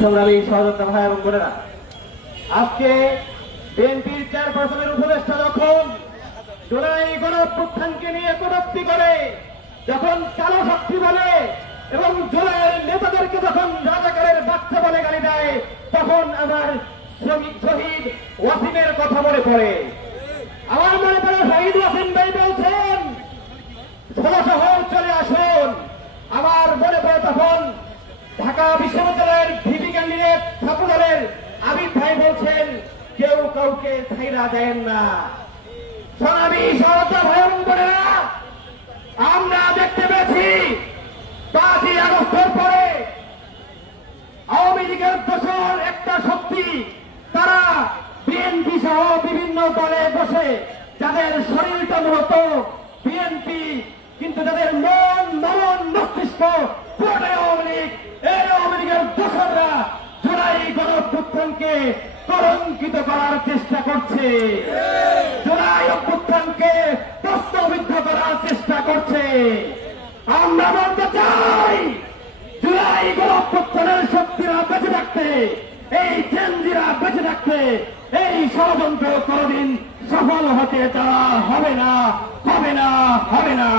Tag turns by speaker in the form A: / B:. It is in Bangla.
A: সংগ্রামী সহযোদ্ধা ভাই এবং বোনেরা, আজকে বিএনপির চেয়ারপারসনের উপদেষ্টা যখন জোড়াই গণপ্রত্যানকে নিয়ে কটূক্তি করে, যখন কালো শক্তি বলে এবং জোড়াইয়ের নেতাদেরকে যখন রাজাকারের বাচ্চা বলে গালি দেয়, তখন আমার শহীদ ওয়াসিমের কথা মনে পড়ে। আমার মনে পড়ে শহীদ ওয়াসিম ভাই বলছেন ষোলো শহর চলে আসুন আমার মনে পড়ে তখন ঢাকা বিশ্ববিদ্যালয়ের ভিপি ক্যান্ডিডেট ছাত্রদলের আবিদ ভাই বলছেন, কেউ কাউকে ছাইরা দেন না। সোনাবি সহজা ভাই আমরা দেখতে পেয়েছি পাঁচই আগস্টের পরে আওয়ামী লীগের দোষর একটা শক্তি, তারা বিএনপি সহ বিভিন্ন দলে বসে যাদের শরীরটা মূলত বিএনপি, কিন্তু যাদের মন মরণ মস্তিষ্ক পুরোটাই আওয়ামী লীগ এই আওয়ামী লীগের দোষররা জুলাই গণঅভ্যুত্থানকে কলঙ্কিত করার চেষ্টা করছে। জুলাই অভ্যুত্থানকে প্রশ্নবিদ্ধ করার চেষ্টা করছে। আমরা বলতে চাই গণঅভ্যুত্থানের শক্তিরা বেঁচে থাকতে, এই চেঞ্জিরা বেঁচে থাকতে, এই ষড়যন্ত্র কোনদিন সফল হতে দেওয়া হবে না হবে না হবে না।